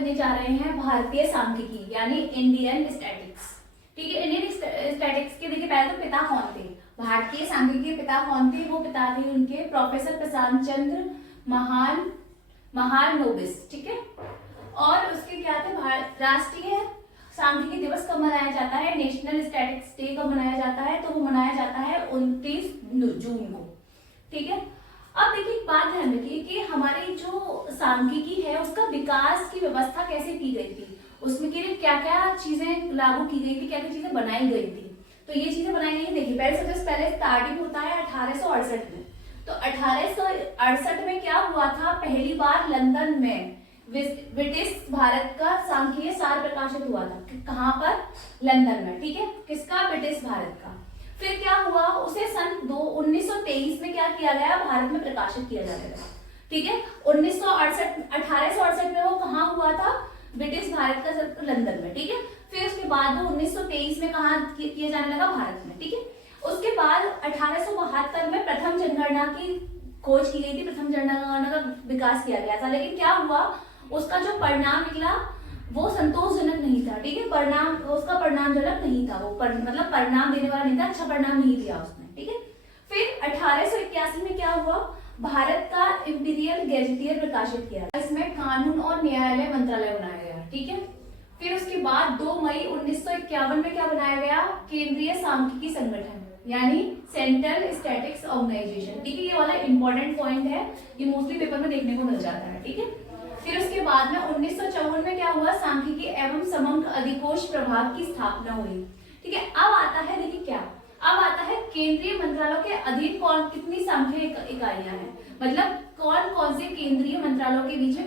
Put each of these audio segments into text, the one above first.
करने जा रहे हैं भारतीय सांख्यिकी यानी इंडियन स्टैटिक्स। ठीक है, इंडियन स्टैटिक्स के देखिए पहले तो पिता कौन थे, भारतीय सांख्यिकी के पिता कौन थे, वो पिता थे उनके प्रोफेसर प्रशांत चंद्र महालनोबिस। ठीक है, और उसके क्या थे, राष्ट्रीय सांख्यिकी दिवस कब मनाया जाता है, नेशनल स्टैटिक्स डे कब मनाया जाता है, तो वो मनाया जाता है 29 जून को। ठीक है, अब देखिए एक बात ध्यान रखिए कि हमारी जो सांख्यिकी है उसका विकास की व्यवस्था कैसे की गई थी, उसमें के लिए क्या क्या चीजें लागू की गई थी, क्या क्या चीजें बनाई गई थी। तो ये चीजें बनाई गई, देखिए पहले सबसे पहले स्टार्टिंग होता है 1868 में। तो 1868 में क्या हुआ था, पहली बार लंदन में ब्रिटिश भारत का सांख्यिकीय सार प्रकाशित हुआ था। कहाँ पर, लंदन में। ठीक है, किसका, ब्रिटिश भारत का। फिर क्या हुआ, उसे सन 1923 में क्या किया गया, भारत में प्रकाशित किया जाएगा। ठीक है, 1868 में वो कहाँ हुआ था, ब्रिटिश भारत का लंदन में। ठीक है, फिर उसके बाद वो 1923 में कहाँ किया जाने लगा, भारत में। ठीक है, उसके बाद 1872 में प्रथम जनगणना की खोज की गई थी, प्रथम जनगणना का विकास किया गया था। लेकिन क्या हुआ, उसका जो परिणाम निकला वो संतोषजनक नहीं था। ठीक है, परिणाम उसका परिणामजनक नहीं था, वो मतलब परिणाम देने वाला नहीं था, अच्छा परिणाम नहीं दिया उसने। ठीक है, फिर 1881 में क्या हुआ, भारत का इंपीरियल गैजेटियर प्रकाशित किया, इसमें कानून और न्यायालय मंत्रालय बनाया गया। ठीक है, फिर उसके बाद 2 मई 1951 में क्या बनाया गया, केंद्रीय सांख्यिकी संगठन यानी सेंट्रल स्टैटिक्स ऑर्गेनाइजेशन। ठीक है, ये वाला इंपॉर्टेंट पॉइंट है, ये मोस्टली पेपर में देखने को मिल जाता है। ठीक है, फिर उसके बाद में 1954 में क्या हुआ, सांख्यिकी एवं समग्र अधिकोष प्रभाग की स्थापना हुई। ठीक है, अब आता है, देखिए क्या, अब आता है केंद्रीय मंत्रालयों के अधीन कौन कितनी सांख्यिकी इकाइयां हैं, मतलब कौन कौन से केंद्रीय मंत्रालयों के बीच में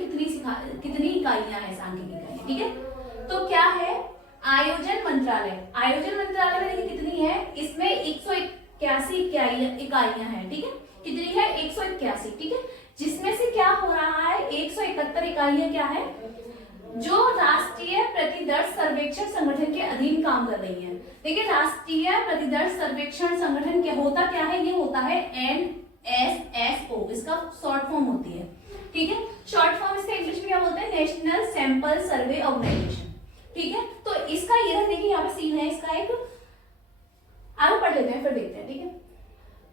कितनी इकाइयां हैं, सांख्यिकी इकाइयां। ठीक है, तो क्या है, आयोजन मंत्रालय, आयोजन मंत्रालय में देखिए कितनी है, इसमें 181 इकाइयां हैं। ठीक है, कितनी है, 181। ठीक है, जिसमें से क्या हो रहा है, 171 इकाइयां क्या है, जो राष्ट्रीय प्रतिदर्श सर्वेक्षण संगठन के अधीन काम कर रही है। देखिए राष्ट्रीय प्रतिदर्श सर्वेक्षण संगठन क्या होता, क्या है, ये होता है NSSO, इसका शॉर्ट फॉर्म होती है। ठीक है, शॉर्ट फॉर्म इसका इंग्लिश में क्या बोलते हैं, नेशनल सैंपल सर्वे ऑर्गेनाइजेशन। ठीक है, तो इसका ये देखिए यहाँ पे सीन है, इसका एक आगे पढ़ लेते हैं फिर देखते हैं। ठीक है,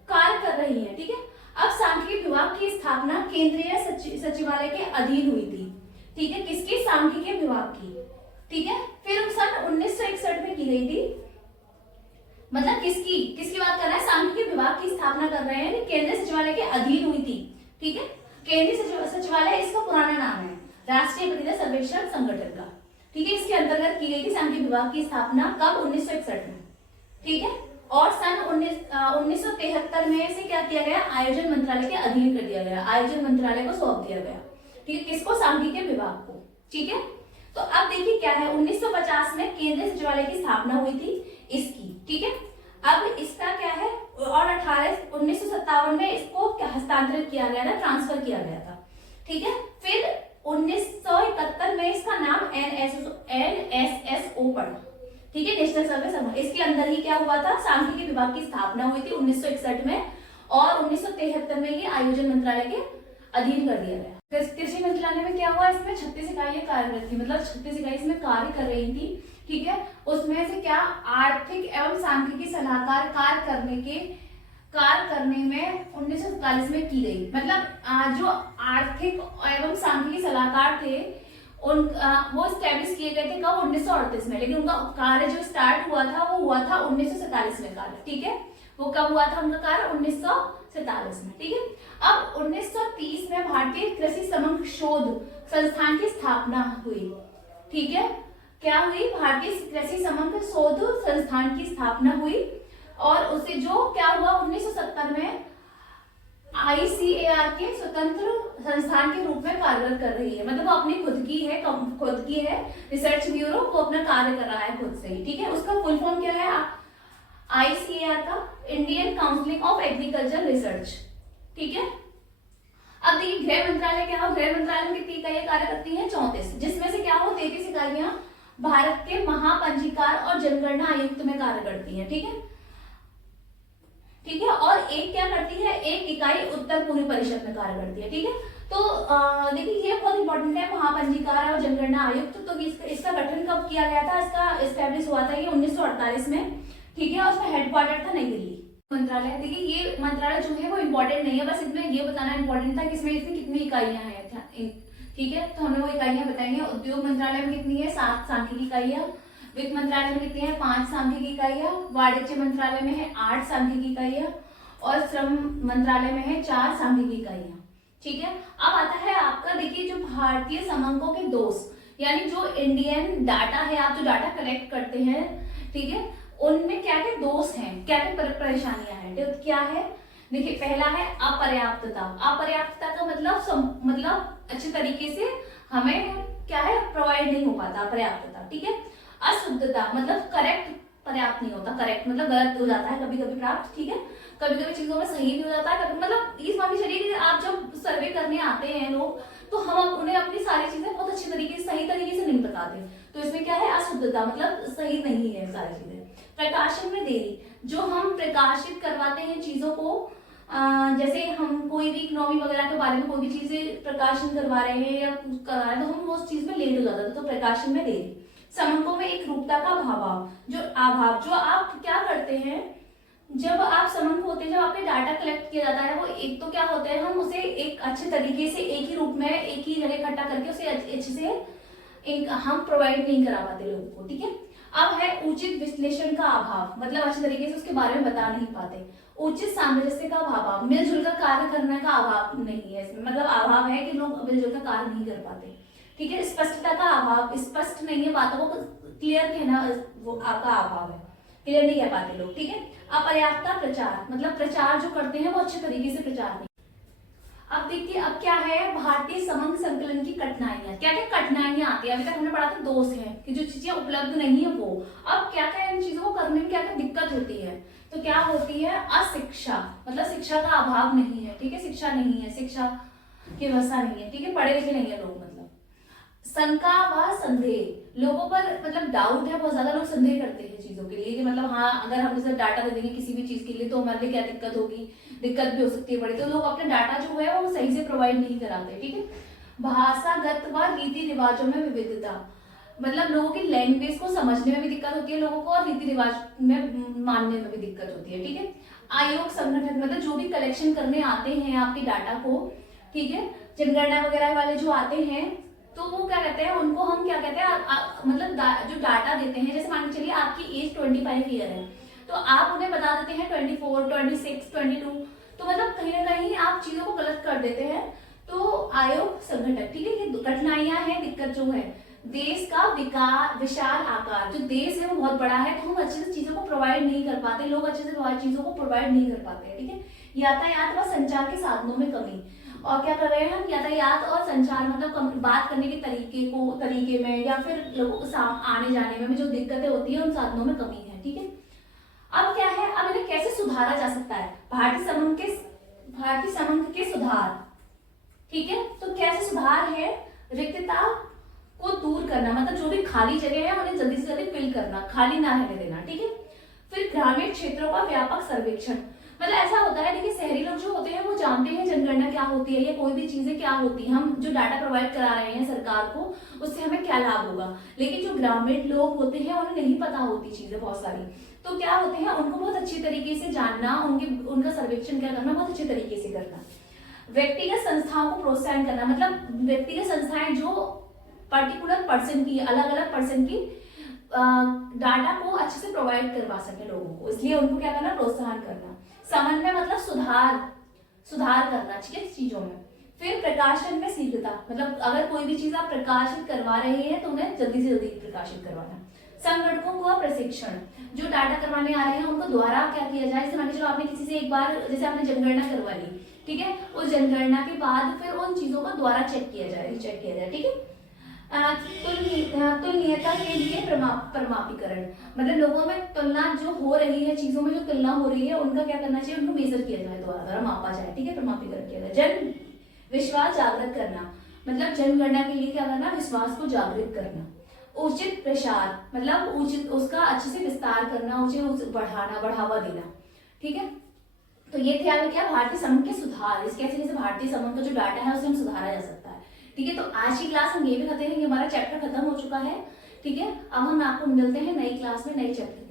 कार्य कर रही है। ठीक है, अब सांख्यिकी विभाग की स्थापना केंद्रीय सचिवालय के अधीन हुई थी। ठीक है, किसकी, सांख्यिकी विभाग की। ठीक है, फिर सन 1961 में की गई थी, मतलब किसकी बात कर रहा है, सांख्यिकी विभाग की स्थापना कर रहे हैं, केंद्रीय सचिवालय के अधीन हुई थी। ठीक है, केंद्रीय सचिवालय इसका पुराना नाम है, राष्ट्रीय प्रतिदर्श सर्वेक्षण संगठन का। ठीक है, इसके अंतर्गत की गई थी सांख्यिकी विभाग की स्थापना, कब, 1961 में। ठीक है, और सन 1973 में से क्या किया गया, आयोजन मंत्रालय के अधीन कर दिया गया, आयोजन मंत्रालय को सौंप दिया गया। ठीक है, किसको, सांख्यिकी विभाग को। ठीक है, तो अब देखिए क्या है, 1950 में केंद्रीय सचिवालय की स्थापना हुई थी इसकी। ठीक है, अब इसका क्या है, और 1957 में इसको हस्तांतरित किया गया था, ट्रांसफर किया गया था। ठीक है, फिर 1971 में इसका नाम NSSO पड़ा। ठीक है, नेशनल सर्वे संगठन, इसके अंदर ही क्या हुआ था, सांख्यिकी विभाग की स्थापना हुई थी 1961 में, और 1973 में ये आयोजन मंत्रालय के अधीन कर दिया गया। कृषि मंत्रालय में क्या हुआ, इसमें 36 इकाइयां कार्यरत थी, मतलब 36 इकाई इसमें कार्य कर रही थी। ठीक है, उसमें से क्या, आर्थिक एवं सांख्यिकी सलाहकार कार्य करने में 1947 में की गई। मतलब जो आर्थिक एवं सांख्यिकी सलाहकार थे वो स्टैब्लिश किए गए थे कब, 1938 में, लेकिन उनका कार्य जो स्टार्ट हुआ था वो हुआ था 1947 में कार्य। ठीक है, वो कब हुआ था उनका कार्य, 1947 में। ठीक है, अब 1930 में भारतीय कृषि समग्र शोध संस्थान की स्थापना हुई। ठीक है, क्या हुई, भारतीय कृषि समग्र शोध संस्थान की स्थापना हुई, और उसे जो क्या हुआ, 1970 में ICAR के स्वतंत्र संस्थान के रूप में कार्यरत कर रही है, मतलब वो अपनी खुद की है रिसर्च ब्यूरो, वो अपना कार्य कर रहा है खुद से ही। ठीक है, उसका फुल फॉर्म क्या है, ICAR का, Indian council of agriculture research. ठीक है, अब देखिए गृह मंत्रालय क्या हो, गृह मंत्रालय में कितनी इकाइयां कार्य करती हैं, 34, जिसमें से क्या हो, 33 इकाइयां भारत के महापंजीकार और जनगणना आयुक्त में कार्य करती हैं। ठीक है, ठीक है, और एक क्या करती है, एक इकाई उत्तर पूर्वी परिषद में कार्य करती है। ठीक है, तो देखिए ये बहुत इंपॉर्टेंट है, महापंजीकार और जनगणना आयुक्त। तो इसका गठन कब किया गया था, इसका एस्टेब्लिश हुआ था ये 1948 में, ठीक है। और उसका हेडक्वार्टर था नई दिल्ली मंत्रालय। देखिए ये मंत्रालय जो है वो इम्पोर्टेंट नहीं है, बस इसमें ये बताना इम्पोर्टेंट था कि इसमें कितनी इकाइयां हैं, ठीक है। तो हमने वो इकाइयां बताई हैं। उद्योग मंत्रालय में कितनी है, 7 सांख्यिकी इकाइयां। वित्त मंत्रालय में कितनी है, 5 सांख्यिकी इकाइयां। वाणिज्य मंत्रालय में है 8 सांख्यिकी इकाइयां और श्रम मंत्रालय में है 4 सांख्यिकी इकाइयां, ठीक है। अब आता है आपका, देखिए जो भारतीय समंकों के दोष, यानी जो इंडियन डाटा है, आप जो डाटा कलेक्ट करते हैं, ठीक है, उनमें क्या क्या दोष हैं, क्या क्या परेशानियां हैं। तो क्या है, देखिए पहला है अपर्याप्तता। अपर्याप्तता का मतलब अच्छे तरीके से हमें क्या है, प्रोवाइड नहीं हो पाता, अपर्याप्तता, ठीक है। अशुद्धता मतलब करेक्ट पर्याप्त नहीं होता, करेक्ट मतलब गलत हो जाता है कभी कभी प्राप्त, ठीक है। कभी कभी चीजों में सही भी हो जाता है, कभी मतलब इस मान के चलिए कि आप जब सर्वे करने आते हैं लोग, तो हम उन्हें अपनी सारी चीजें बहुत अच्छी तरीके से, सही तरीके से नहीं बताते। तो इसमें क्या है, अशुद्धता मतलब सही नहीं है सारी चीजें। प्रकाशन में देरी, जो हम प्रकाशित करवाते हैं चीजों को, जैसे हम कोई भी इकोनॉमी वगैरह के बारे में कोई भी चीजें प्रकाशन करवा रहे हैं या कुछ करवा रहे हैं, तो हम उस चीज में लेट हो जाता है, तो प्रकाशन में देरी। समंकों में एक रूपता का अभाव, जो आप क्या करते हैं, जब आप समंक होते हैं, जब आपके डाटा कलेक्ट किया जाता है, वो एक तो क्या होता है, हम उसे एक अच्छे तरीके से एक ही रूप में एक ही जगह इकट्ठा करके उसे अच्छे से हम प्रोवाइड नहीं करा पाते लोगों को, ठीक है। अब है उचित विश्लेषण का अभाव, मतलब अच्छे तरीके से उसके बारे में बता नहीं पाते। उचित सामंजस्य का अभाव, मिलजुल कर कार्य करने का अभाव नहीं है इसमें, मतलब अभाव है कि लोग मिलजुल कर कार्य नहीं कर पाते, ठीक है। स्पष्टता का अभाव, स्पष्ट नहीं है बातों को क्लियर कहना, वो आपका अभाव है, क्लियर नहीं कह पाते लोग, ठीक है। अपर्याप्त प्रचार, मतलब प्रचार जो करते हैं वो अच्छे तरीके से प्रचार नहीं। अब देखिए अब क्या है, भारतीय समंक संकलन की कठिनाइयां, क्या क्या कठिनाइयां आती है। अभी तक हमने पढ़ा था दोष है कि जो चीजें उपलब्ध नहीं है वो, अब क्या क्या इन चीजों को करने में क्या क्या दिक्कत होती है। तो क्या होती है, अशिक्षा, मतलब शिक्षा का अभाव नहीं है, ठीक है, शिक्षा नहीं है, शिक्षा की व्यवस्था नहीं है, ठीक है, पढ़े लिखे नहीं है लोग, मतलब शंका व संदेह, लोगों पर मतलब डाउट है, बहुत ज्यादा लोग संदेह करते हैं चीजों के लिए कि मतलब हाँ अगर हम जैसे डाटा दे देंगे किसी भी चीज के लिए तो हमारे लिए क्या दिक्कत होगी, दिक्कत भी हो सकती है बड़ी, तो लोग अपने डाटा जो है वो सही से प्रोवाइड नहीं कराते, ठीक है। भाषागत व रीति रिवाजों में विविधता, मतलब लोगों की लैंग्वेज को समझने में भी दिक्कत होती है लोगों को, और रीति रिवाज में मानने में भी दिक्कत होती है, ठीक है। आयोग संगठन, मतलब जो भी कलेक्शन करने आते हैं आपके डाटा को, ठीक है, जनगणना वगैरह वाले जो आते हैं, तो वो क्या कहते हैं, उनको हम क्या कहते हैं, मतलब जो डाटा देते हैं, जैसे मान के चलिए आपकी एज 25 ईयर है, तो आप उन्हें बता देते हैं 24, 26, 22, तो मतलब कहीं ना कहीं आप चीजों को गलत कर देते हैं। तो आयोग संगठन, ठीक है, ये कठिनाइयां हैं, दिक्कत जो है, देश का विशाल आकार, जो देश है वो बहुत बड़ा है, तो हम अच्छे से चीजों को प्रोवाइड नहीं कर पाते, लोग अच्छे से चीजों को प्रोवाइड नहीं कर पाते, ठीक है। यातायात व संचार के साधनों में कमी, और क्या कर रहे हैं हम, यातायात और संचार मतलब बात करने के तरीके में या फिर लोगों को आने जाने में जो दिक्कतें होती है उन साधनों में कमी है, ठीक है। अब क्या है, अब इन्हें कैसे सुधारा जा सकता है, भारतीय समंक के सुधार, ठीक है। तो कैसे सुधार है, रिक्तता को दूर करना, मतलब जो भी खाली जगह है उन्हें जल्दी से जल्दी फिल करना, खाली ना रहने देना, ठीक है। फिर ग्रामीण क्षेत्रों का व्यापक सर्वेक्षण, मतलब ऐसा होता है, देखिए शहरी लोग जो होते हैं वो जानते हैं जनगणना क्या होती है या कोई भी चीजें क्या होती है, हम जो डाटा प्रोवाइड करा रहे हैं सरकार को उससे हमें क्या लाभ होगा, लेकिन जो ग्रामीण लोग होते हैं उन्हें नहीं पता होती चीजें बहुत सारी, तो क्या होते हैं, उनको बहुत अच्छी तरीके से जानना, उनका सर्वेक्षण क्या करना, बहुत अच्छे तरीके से करना। व्यक्तिगत संस्थाओं को प्रोत्साहन करना, मतलब व्यक्तिगत संस्थाएं जो पर्टिकुलर पर्सन की, अलग अलग पर्सन की डाटा को अच्छे से प्रोवाइड करवा सके लोगों को, इसलिए उनको क्या करना, प्रोत्साहन करना। समन्वय मतलब सुधार करना, ठीक है, चीजों में। फिर प्रकाशन में शीघ्रता, मतलब अगर कोई भी चीज आप प्रकाशित करवा रहे हैं तो उन्हें जल्दी से जल्दी प्रकाशित करवाना। संगठकों को प्रशिक्षण, जो डाटा करवाने आ रहे हैं उनको द्वारा क्या किया जाए, जैसे मान लीजिए आपने किसी से एक बार, जैसे आपने जनगणना करवा ली, ठीक है, उस जनगणना के बाद फिर उन चीजों का द्वारा चेक किया जाए, ठीक है। तुलनीयता के लिए प्रमापीकरण, मतलब लोगों में तुलना जो हो रही है, चीजों में जो तुलना हो रही है उनका क्या करना चाहिए, उनको मेजर किया जाए, द्वारा मापा जाए, ठीक है, प्रमापीकरण किया जाए। जन विश्वास जागृत करना, मतलब जनगणना के लिए क्या करना, विश्वास को जागृत करना। उचित प्रसार, मतलब उचित उसका अच्छे से विस्तार करना, उचित बढ़ावा देना, ठीक है। तो ये थे आपके क्या, भारतीय संघ के सुधार, इस कैसे कैसे भारतीय संघ का जो डाटा है उसे हम सुधारा जा सकता है। ठीक है, तो आज की क्लास हम ये भी खत्म है, हमारा चैप्टर खत्म हो चुका है। ठीक है, अब हम आपको मिलते हैं नई क्लास में नई चैप्टर